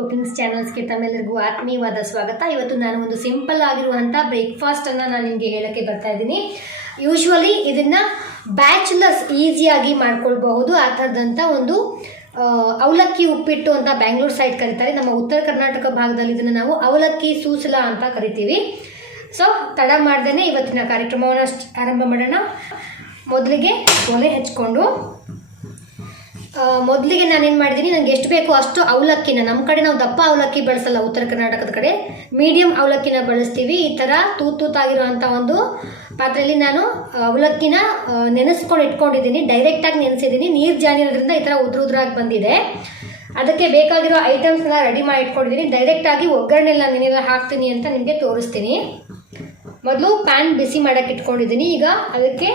ಕುಕಿಂಗ್ಸ್ ಚಾನಲ್ಸ್ಗೆ ತಮ್ಮೆಲ್ಲರಿಗೂ ಆತ್ಮೀಯವಾದ ಸ್ವಾಗತ. ಇವತ್ತು ನಾನು ಒಂದು ಸಿಂಪಲ್ ಆಗಿರುವಂಥ ಬ್ರೇಕ್ಫಾಸ್ಟನ್ನು ನಾನು ನಿಮಗೆ ಹೇಳೋಕ್ಕೆ ಬರ್ತಾ ಇದ್ದೀನಿ. ಯೂಶ್ವಲಿ ಇದನ್ನು ಬ್ಯಾಚುಲರ್ಸ್ ಈಸಿಯಾಗಿ ಮಾಡ್ಕೊಳ್ಬಹುದು. ಆ ಥರದಂಥ ಒಂದು ಅವಲಕ್ಕಿ ಉಪ್ಪಿಟ್ಟು ಅಂತ ಬ್ಯಾಂಗ್ಳೂರ್ ಸೈಡ್ ಕರೀತಾರೆ. ನಮ್ಮ ಉತ್ತರ ಕರ್ನಾಟಕ ಭಾಗದಲ್ಲಿ ಇದನ್ನು ನಾವು ಅವಲಕ್ಕಿ ಸೂಸಲ ಅಂತ ಕರಿತೀವಿ. ಸೊ ತಡ ಮಾಡ್ದೇ ಇವತ್ತಿನ ಕಾರ್ಯಕ್ರಮವನ್ನು ಆರಂಭ ಮಾಡೋಣ. ಮೊದಲಿಗೆ ಒಲೆ ಹಚ್ಕೊಂಡು ಮೊದಲಿಗೆ ನಾನೇನು ಮಾಡಿದ್ದೀನಿ, ನನಗೆ ಎಷ್ಟು ಬೇಕೋ ಅಷ್ಟು ಅವಲಕ್ಕಿನ, ನಮ್ಮ ಕಡೆ ನಾವು ದಪ್ಪ ಅವಲಕ್ಕಿ ಬಳಸಲ್ಲ, ಉತ್ತರ ಕರ್ನಾಟಕದ ಕಡೆ ಮೀಡಿಯಮ್ ಅವಲಕ್ಕಿನ ಬಳಸ್ತೀವಿ. ಈ ಥರ ತೂತಾಗಿರುವಂಥ ಒಂದು ಪಾತ್ರೆಯಲ್ಲಿ ನಾನು ಅವಲಕ್ಕಿನ ನೆನೆಸ್ಕೊಂಡು ಇಟ್ಕೊಂಡಿದ್ದೀನಿ. ಡೈರೆಕ್ಟಾಗಿ ನೆನೆಸಿದ್ದೀನಿ. ನೀರು ಜಾನಿರೋದ್ರಿಂದ ಈ ಥರ ಉದ್ರಾಗಿ ಬಂದಿದೆ. ಅದಕ್ಕೆ ಬೇಕಾಗಿರೋ ಐಟಮ್ಸ್ನ ರೆಡಿ ಮಾಡಿ ಇಟ್ಕೊಂಡಿದ್ದೀನಿ. ಡೈರೆಕ್ಟಾಗಿ ಒಗ್ಗರಣೆಲ್ಲ ನೆನೆಲ್ಲ ಹಾಕ್ತೀನಿ ಅಂತ ನಿಮಗೆ ತೋರಿಸ್ತೀನಿ. ಮೊದಲು ಪ್ಯಾನ್ ಬಿಸಿ ಮಾಡೋಕ್ಕೆ ಇಟ್ಕೊಂಡಿದ್ದೀನಿ. ಈಗ ಅದಕ್ಕೆ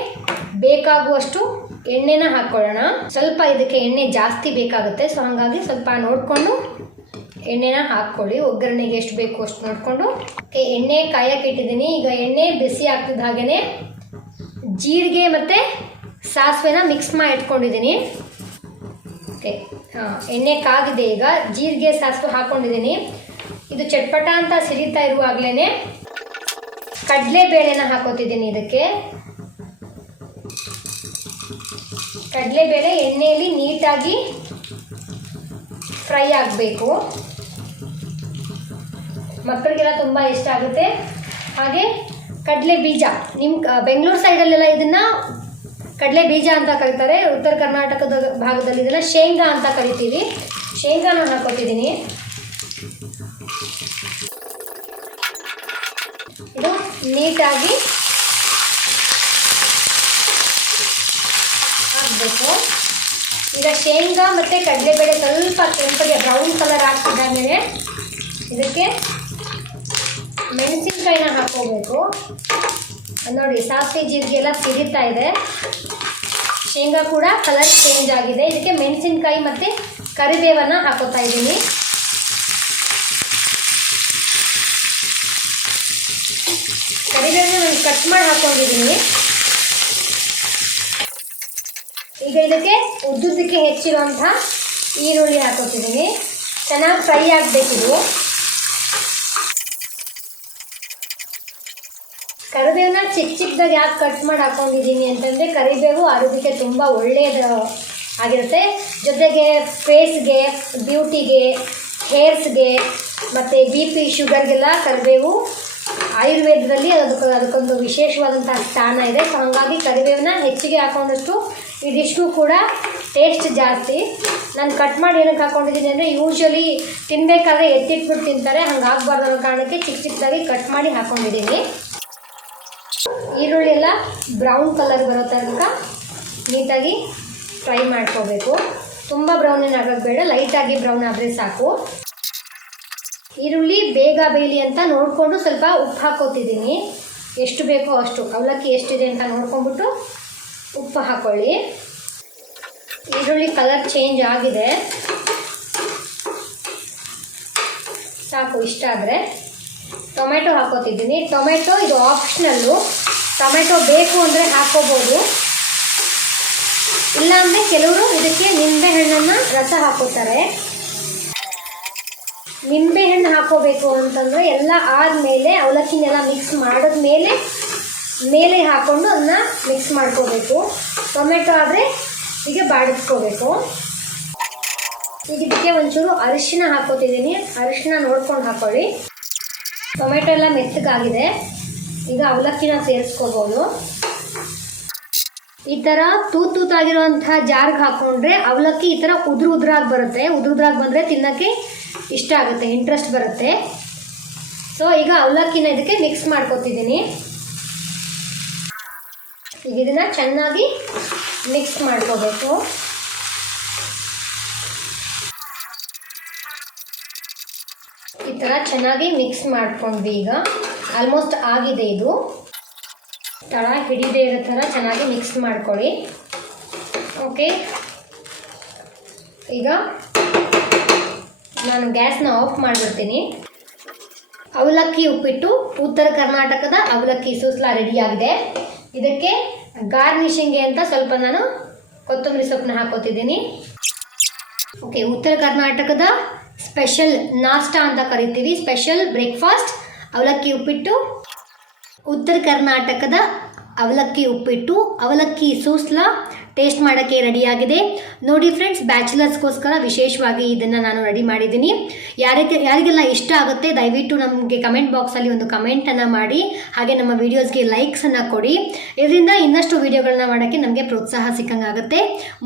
ಬೇಕಾಗುವಷ್ಟು ಎಣ್ಣೆನ ಹಾಕ್ಕೊಳ್ಳೋಣ. ಸ್ವಲ್ಪ ಇದಕ್ಕೆ ಎಣ್ಣೆ ಜಾಸ್ತಿ ಬೇಕಾಗುತ್ತೆ, ಸೊ ಹಾಗಾಗಿ ಸ್ವಲ್ಪ ನೋಡಿಕೊಂಡು ಎಣ್ಣೆನ ಹಾಕ್ಕೊಳ್ಳಿ. ಒಗ್ಗರಣೆಗೆ ಎಷ್ಟು ಬೇಕು ಅಷ್ಟು ನೋಡಿಕೊಂಡು. ಎಣ್ಣೆ ಕಾಯಕ್ಕೆ ಇಟ್ಟಿದ್ದೀನಿ. ಈಗ ಎಣ್ಣೆ ಬಿಸಿ ಆಗ್ತಿದ್ದ ಹಾಗೆಯೇ ಜೀರಿಗೆ ಮತ್ತು ಸಾಸಿವೆನ ಮಿಕ್ಸ್ ಮಾಡಿ ಇಟ್ಕೊಂಡಿದ್ದೀನಿ. ಓಕೆ, ಎಣ್ಣೆ ಕಾಗಿದೆ. ಈಗ ಜೀರಿಗೆ ಸಾಸಿವೆ ಹಾಕ್ಕೊಂಡಿದ್ದೀನಿ. ಇದು ಚಟ್ಪಟ ಅಂತ ಸಿಡಿತಾ ಇರುವಾಗಲೇ ಕಡಲೆಬೇಳೆನ ಹಾಕೋತಿದ್ದೀನಿ. ಇದಕ್ಕೆ ಕಡಲೆಬೇಳೆ ಎಣ್ಣೆಯಲ್ಲಿ ನೀಟಾಗಿ ಫ್ರೈ ಆಗಬೇಕು. ಮಕ್ಕಳಿಗೆಲ್ಲ ತುಂಬ ಇಷ್ಟ ಆಗುತ್ತೆ. ಹಾಗೆ ಕಡಲೆ ಬೀಜ, ನಿಮ್ಮ ಬೆಂಗಳೂರು ಸೈಡಲ್ಲೆಲ್ಲ ಇದನ್ನು ಕಡಲೆ ಬೀಜ ಅಂತ ಕರೀತಾರೆ. ಉತ್ತರ ಕರ್ನಾಟಕದ ಭಾಗದಲ್ಲಿ ಇದನ್ನು ಶೇಂಗಾ ಅಂತ ಕರಿತೀವಿ. ಶೇಂಗಾನ ಹಾಕೋತಿದ್ದೀನಿ. ಇದು ನೀಟಾಗಿ ಹಾಕಬೇಕು. ಈಗ ಶೇಂಗಾ ಮತ್ತು ಕಡಲೆಬೇಳೆ ಸ್ವಲ್ಪ ಕೆಂಪಗೆ ಬ್ರೌನ್ ಕಲರ್ ಆಗ್ತಿದ್ದಾದ್ಮೇಲೆ ಇದಕ್ಕೆ ಮೆಣಸಿನ್ಕಾಯಿನ ಹಾಕೋಬೇಕು. ನೋಡಿ, ಸಾಸಿವೆ ಜೀರಿಗೆ ಎಲ್ಲ ಸಿಡಿತಾ ಇದೆ. ಶೇಂಗಾ ಕೂಡ ಕಲರ್ ಚೇಂಜ್ ಆಗಿದೆ. ಇದಕ್ಕೆ ಮೆಣಸಿನ್ಕಾಯಿ ಮತ್ತು ಕರಿಬೇವನ್ನು ಹಾಕೋತಾ ಇದ್ದೀನಿ. ಕರಿಬೇವನ್ನು ನಾನು ಕಟ್ ಮಾಡಿ ಹಾಕೊಂಡಿದ್ದೀನಿ. ಈಗ ಇದಕ್ಕೆ ಉದ್ದುದಕ್ಕೆ ಹೆಚ್ಚಿರುವಂಥ ಈರುಳ್ಳಿ ಹಾಕೋತಿದ್ದೀನಿ. ಚೆನ್ನಾಗಿ ಫ್ರೈ ಆಗಬೇಕಿದು. ಕರಿಬೇವನ್ನ ಚಿಕ್ಕದಾಗಿ ಯಾಕೆ ಕಟ್ ಮಾಡಿ ಹಾಕೊಂಡಿದ್ದೀನಿ ಅಂತಂದರೆ, ಕರಿಬೇವು ಆರೋಗ್ಯಕ್ಕೆ ತುಂಬ ಒಳ್ಳೆಯದು ಆಗಿರುತ್ತೆ. ಜೊತೆಗೆ ಫೇಸ್ಗೆ, ಬ್ಯೂಟಿಗೆ, ಹೇರ್ಸ್ಗೆ ಮತ್ತು BP ಶುಗರ್ಗೆಲ್ಲ ಕರಿಬೇವು ಆಯುರ್ವೇದದಲ್ಲಿ ಅದಕ್ಕೊಂದು ವಿಶೇಷವಾದಂಥ ಸ್ಥಾನ ಇದೆ. ಸೊ ಹಾಗಾಗಿ ಕರಿಬೇವನ್ನ ಹೆಚ್ಚಿಗೆ ಹಾಕೊಂಡಷ್ಟು ಈ ಡಿಶ್ಗೂ ಕೂಡ ಟೇಸ್ಟ್ ಜಾಸ್ತಿ. ನಾನು ಕಟ್ ಮಾಡಿ ಏನಕ್ಕೆ ಹಾಕ್ಕೊಂಡಿದ್ದೀನಿ ಅಂದರೆ, ಯೂಶ್ವಲಿ ತಿನ್ನಬೇಕಾದ್ರೆ ಎತ್ತಿಟ್ಬಿಟ್ಟು ತಿಂತಾರೆ, ಹಂಗೆ ಆಗಬಾರ್ದು ಅನ್ನೋ ಕಾರಣಕ್ಕೆ ಚಿಕ್ಕದಾಗಿ ಕಟ್ ಮಾಡಿ ಹಾಕ್ಕೊಂಡಿದ್ದೀನಿ. ಈರುಳ್ಳಿ ಎಲ್ಲ ಬ್ರೌನ್ ಕಲರ್ ಬರೋ ತನಕ ನೀಟಾಗಿ ಫ್ರೈ ಮಾಡ್ಕೋಬೇಕು. ತುಂಬ ಬ್ರೌನ್ ಏನು ಆಗೋಕ್ಕೆ ಬೇಡ, ಲೈಟಾಗಿ ಬ್ರೌನ್ ಆದರೆ ಸಾಕು. ಈರುಳ್ಳಿ ಬೇಗ ಬೇಯಲಿ ಅಂತ ನೋಡಿಕೊಂಡು ಸ್ವಲ್ಪ ಉಪ್ಪು ಹಾಕೋತಿದ್ದೀನಿ. ಎಷ್ಟು ಬೇಕೋ ಅಷ್ಟು, ಅವಲಕ್ಕಿ ಎಷ್ಟಿದೆ ಅಂತ ನೋಡ್ಕೊಂಡ್ಬಿಟ್ಟು ಉಪ್ಪು ಹಾಕ್ಕೊಳ್ಳಿ. ಈರುಳ್ಳಿ ಕಲರ್ ಚೇಂಜ್ ಆಗಿದೆ, ಸಾಕು. ಇಷ್ಟ ಆದರೆ ಟೊಮೆಟೊ ಹಾಕೋತಿದ್ದೀನಿ. ಟೊಮೆಟೊ ಇದು ಆಪ್ಷನಲ್ಲು. ಟೊಮೆಟೊ ಬೇಕು ಅಂದರೆ ಹಾಕೋಬೋದು, ಇಲ್ಲಾಂದರೆ ಕೆಲವರು ಇದಕ್ಕೆ ನಿಂಬೆಹಣ್ಣನ್ನು ರಸ ಹಾಕೋತಾರೆ. ನಿಂಬೆಹಣ್ಣು ಹಾಕೋಬೇಕು ಅಂತಂದರೆ ಎಲ್ಲ ಆದಮೇಲೆ ಅವಲಕ್ಕಿನೆಲ್ಲ ಮಿಕ್ಸ್ ಮಾಡಿದ್ಮೇಲೆ ಮೇಲೆ ಹಾಕ್ಕೊಂಡು ಅದನ್ನ ಮಿಕ್ಸ್ ಮಾಡ್ಕೋಬೇಕು. ಟೊಮೆಟೊ ಆದರೆ ಹೀಗೆ ಬಾಡಿಸ್ಕೋಬೇಕು. ಈಗ ಇದಕ್ಕೆ ಒಂಚೂರು ಅರಿಶಿನ ಹಾಕೋತಿದ್ದೀನಿ. ಅರಿಶಿನ ನೋಡ್ಕೊಂಡು ಹಾಕೊಳ್ಳಿ. ಟೊಮೆಟೊ ಎಲ್ಲ ಮೆತ್ತಗಾಗಿದೆ. ಈಗ ಅವಲಕ್ಕಿನ ಸೇರಿಸ್ಕೋಬೋದು. ಈ ಥರ ತೂತಾಗಿರುವಂಥ ಜಾರ್ಗೆ ಹಾಕ್ಕೊಂಡ್ರೆ ಅವಲಕ್ಕಿ ಈ ಥರ ಉದ್ರಾಗಿ ಬರುತ್ತೆ. ಉದ್ರಾಗಿ ಬಂದರೆ ತಿನ್ನೋಕ್ಕೆ ಇಷ್ಟ ಆಗುತ್ತೆ, ಇಂಟ್ರೆಸ್ಟ್ ಬರುತ್ತೆ. ಸೊ ಈಗ ಅವಲಕ್ಕಿನ ಇದಕ್ಕೆ ಮಿಕ್ಸ್ ಮಾಡ್ಕೊತಿದ್ದೀನಿ. ಈಗ ಇದನ್ನು ಚೆನ್ನಾಗಿ ಮಿಕ್ಸ್ ಮಾಡ್ಕೋಬೇಕು. ಈ ಥರ ಚೆನ್ನಾಗಿ ಮಿಕ್ಸ್ ಮಾಡ್ಕೊಂಡ್ವಿ. ಈಗ ಆಲ್ಮೋಸ್ಟ್ ಆಗಿದೆ. ಇದು ತಳ ಹಿಡಿದೇ ಇರೋ ಥರ ಚೆನ್ನಾಗಿ ಮಿಕ್ಸ್ ಮಾಡ್ಕೊಳ್ಳಿ. ಓಕೆ, ಈಗ ನಾನು ಗ್ಯಾಸ್ನ ಆಫ್ ಮಾಡಿಬಿಡ್ತೀನಿ. ಅವಲಕ್ಕಿ ಉಪ್ಪಿಟ್ಟು, ಉತ್ತರ ಕರ್ನಾಟಕದ ಅವಲಕ್ಕಿ ಸೂಸ್ಲಾ ರೆಡಿಯಾಗಿದೆ. ಇದಕ್ಕೆ ಗಾರ್ನಿಷಿಂಗ್ಗೆ ಅಂತ ಸ್ವಲ್ಪ ನಾನು ಕೊತ್ತಂಬರಿ ಸೊಪ್ಪನ್ನ ಹಾಕೋತಿದ್ದೀನಿ. ಓಕೆ, ಉತ್ತರ ಕರ್ನಾಟಕದ ಸ್ಪೆಷಲ್ ನಾಷ್ಟಾ ಅಂತ ಕರಿತೀವಿ, ಸ್ಪೆಷಲ್ ಬ್ರೇಕ್ಫಾಸ್ಟ್ ಅವಲಕ್ಕಿ ಉಪ್ಪಿಟ್ಟು. ಉತ್ತರ ಕರ್ನಾಟಕದ ಅವಲಕ್ಕಿ ಉಪ್ಪಿಟ್ಟು, ಅವಲಕ್ಕಿ ಸೂಸ್ಲ ಟೇಸ್ಟ್ ಮಾಡೋಕ್ಕೆ ರೆಡಿಯಾಗಿದೆ ನೋಡಿ ಫ್ರೆಂಡ್ಸ್. ಬ್ಯಾಚುಲರ್ಸ್ಗೋಸ್ಕರ ವಿಶೇಷವಾಗಿ ಇದನ್ನು ನಾನು ರೆಡಿ ಮಾಡಿದ್ದೀನಿ. ಯಾರಿಗೆಲ್ಲ ಇಷ್ಟ ಆಗುತ್ತೆ ದಯವಿಟ್ಟು ನಮಗೆ ಕಮೆಂಟ್ ಬಾಕ್ಸಲ್ಲಿ ಒಂದು ಕಮೆಂಟನ್ನು ಮಾಡಿ, ಹಾಗೆ ನಮ್ಮ ವೀಡಿಯೋಸ್ಗೆ ಲೈಕ್ಸನ್ನು ಕೊಡಿ. ಇದರಿಂದ ಇನ್ನಷ್ಟು ವೀಡಿಯೋಗಳನ್ನ ಮಾಡೋಕ್ಕೆ ನಮಗೆ ಪ್ರೋತ್ಸಾಹ ಸಿಕ್ಕಂಗಾಗುತ್ತೆ.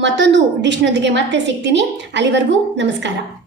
ಮತ್ತೊಂದು ಡಿಶ್ನೊಂದಿಗೆ ಮತ್ತೆ ಸಿಗ್ತೀನಿ. ಅಲ್ಲಿವರೆಗೂ ನಮಸ್ಕಾರ.